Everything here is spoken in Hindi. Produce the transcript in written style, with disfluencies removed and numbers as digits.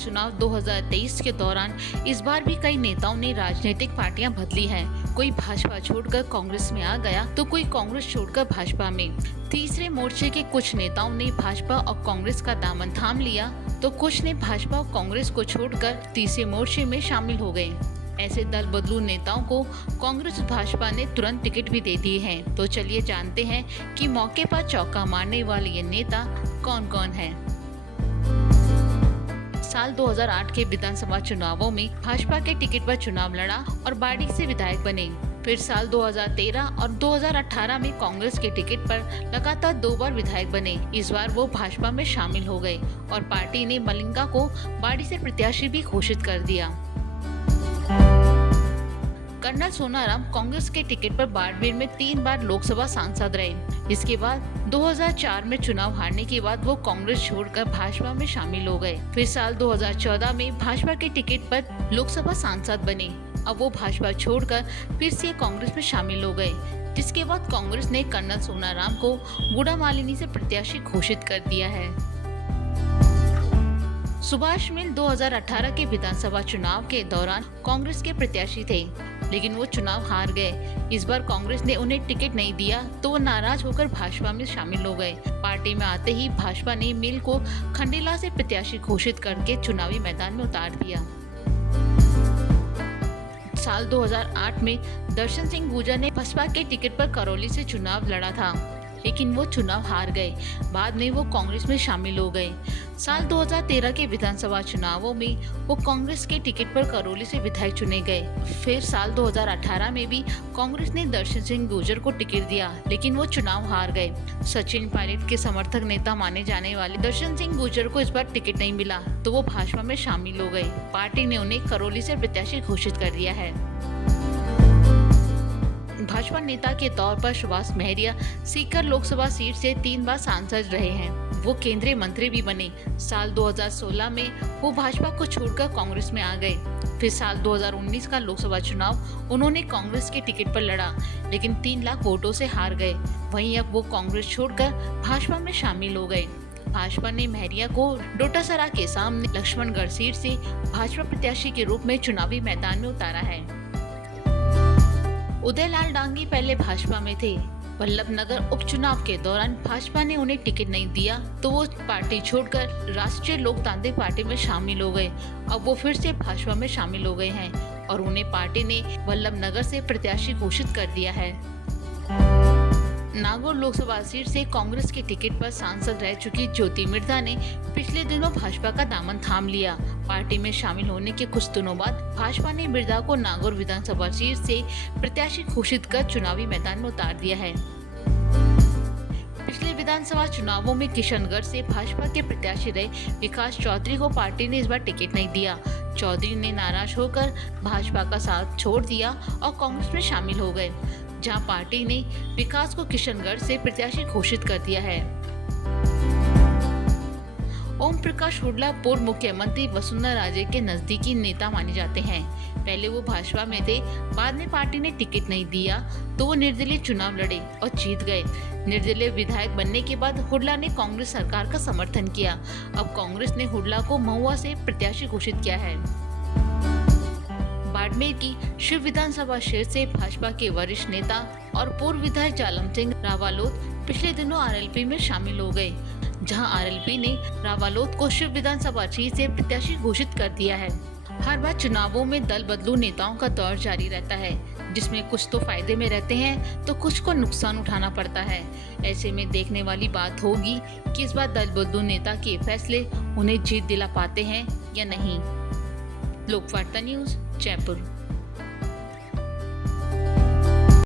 चुनाव 2023 के दौरान इस बार भी कई नेताओं ने राजनीतिक पार्टियां बदली हैं। कोई भाजपा छोड़कर कांग्रेस में आ गया तो कोई कांग्रेस छोड़कर भाजपा में। तीसरे मोर्चे के कुछ नेताओं ने भाजपा और कांग्रेस का दामन थाम लिया तो कुछ ने भाजपा और कांग्रेस को छोड़कर तीसरे मोर्चे में शामिल हो गए। ऐसे दल बदलू नेताओं को कांग्रेस भाजपा ने तुरंत टिकट भी दे दिए हैं। तो चलिए जानते हैं कि मौके पर चौका मारने वाले ये नेता कौन कौन हैं। साल 2008 के विधानसभा चुनावों में भाजपा के टिकट पर चुनाव लड़ा और बाड़ी से विधायक बने। फिर साल 2013 और 2018 में कांग्रेस के टिकट पर लगातार 2 बार विधायक बने। इस बार वो भाजपा में शामिल हो गए और पार्टी ने मलिंगा को बाड़ी से प्रत्याशी भी घोषित कर दिया। कर्नल सोनाराम कांग्रेस के टिकट पर बाड़मेर में 3 बार लोकसभा सांसद रहे। इसके बाद 2004 में चुनाव हारने के बाद वो कांग्रेस छोड़कर भाजपा में शामिल हो गए। फिर साल 2014 में भाजपा के टिकट पर लोकसभा सांसद बने। अब वो भाजपा छोड़कर फिर से कांग्रेस में शामिल हो गए, जिसके बाद कांग्रेस ने कर्नल सोनाराम को गुड़ामालिनी से प्रत्याशी घोषित कर दिया है। सुभाष मिल 2018 के विधानसभा चुनाव के दौरान कांग्रेस के प्रत्याशी थे, लेकिन वो चुनाव हार गए। इस बार कांग्रेस ने उन्हें टिकट नहीं दिया तो वो नाराज होकर भाजपा में शामिल हो गए। पार्टी में आते ही भाजपा ने मिल को खंडेला से प्रत्याशी घोषित करके चुनावी मैदान में उतार दिया। साल 2008 में दर्शन सिंह गुर्जर ने बसपा के टिकट पर करौली से चुनाव लड़ा था, लेकिन वो चुनाव हार गए। बाद में वो कांग्रेस में शामिल हो गए। साल 2013 के विधानसभा चुनावों में वो कांग्रेस के टिकट पर करौली से विधायक चुने गए। फिर साल 2018 में भी कांग्रेस ने दर्शन सिंह गुर्जर को टिकट दिया, लेकिन वो चुनाव हार गए। सचिन पायलट के समर्थक नेता माने जाने वाले दर्शन सिंह गुर्जर को इस बार टिकट नहीं मिला तो वो भाजपा में शामिल हो गए। पार्टी ने उन्हें करौली से प्रत्याशी घोषित कर दिया है। भाजपा नेता के तौर पर सुभाष महरिया सीकर लोकसभा सीट से 3 बार सांसद रहे हैं। वो केंद्रीय मंत्री भी बने। साल 2016 में वो भाजपा को छोड़कर कांग्रेस में आ गए। फिर साल 2019 का लोकसभा चुनाव उन्होंने कांग्रेस के टिकट पर लड़ा, लेकिन 3 लाख वोटों से हार गए। वहीं अब वो कांग्रेस छोड़कर भाजपा में शामिल हो गए। भाजपा ने महरिया को डोटासरा के सामने लक्ष्मणगढ़ सीट से भाजपा प्रत्याशी के रूप में चुनावी मैदान में उतारा है। उदयलाल डांगी पहले भाजपा में थे। वल्लभनगर उपचुनाव के दौरान भाजपा ने उन्हें टिकट नहीं दिया तो वो पार्टी छोड़कर राष्ट्रीय लोकतांत्रिक पार्टी में शामिल हो गए। अब वो फिर से भाजपा में शामिल हो गए हैं और उन्हें पार्टी ने वल्लभनगर से प्रत्याशी घोषित कर दिया है। नागौर लोकसभा सीट से कांग्रेस के टिकट पर सांसद रह चुकी ज्योति मिर्धा ने पिछले दिनों भाजपा का दामन थाम लिया। पार्टी में शामिल होने के कुछ दिनों बाद भाजपा ने मिर्धा को नागौर विधानसभा सीट से प्रत्याशी घोषित कर चुनावी मैदान में उतार दिया है। पिछले विधानसभा चुनावों में किशनगढ़ से भाजपा के प्रत्याशी रहे विकास चौधरी को पार्टी ने इस बार टिकट नहीं दिया। चौधरी ने नाराज होकर भाजपा का साथ छोड़ दिया और कांग्रेस में शामिल हो गए, जहां पार्टी ने विकास को किशनगढ़ से प्रत्याशी घोषित कर दिया है। ओम प्रकाश हुड्डा पूर्व मुख्यमंत्री वसुंधरा राजे के नजदीकी नेता माने जाते हैं। पहले वो भाजपा में थे, बाद में पार्टी ने टिकट नहीं दिया तो वो निर्दलीय चुनाव लड़े और जीत गए। निर्दलीय विधायक बनने के बाद हुड्डा ने कांग्रेस सरकार का समर्थन किया। अब कांग्रेस ने हुड्डा को महुआ से प्रत्याशी घोषित किया है। बाड़मेर की शिव विधानसभा क्षेत्र से भाजपा के वरिष्ठ नेता और पूर्व विधायक जालम सिंह रावालोत पिछले दिनों आरएलपी में शामिल हो गए, जहां आरएलपी ने रावालोत को शिव विधानसभा सीट से प्रत्याशी घोषित कर दिया है। हर बार चुनावों में दल बदलू नेताओं का दौर जारी रहता है, जिसमें कुछ तो फायदे में रहते हैं तो कुछ को नुकसान उठाना पड़ता है। ऐसे में देखने वाली बात होगी कि इस बार दल बदलू नेता के फैसले उन्हें जीत दिला पाते हैं या नहीं। लोकवार्ता न्यूज़, जयपुर।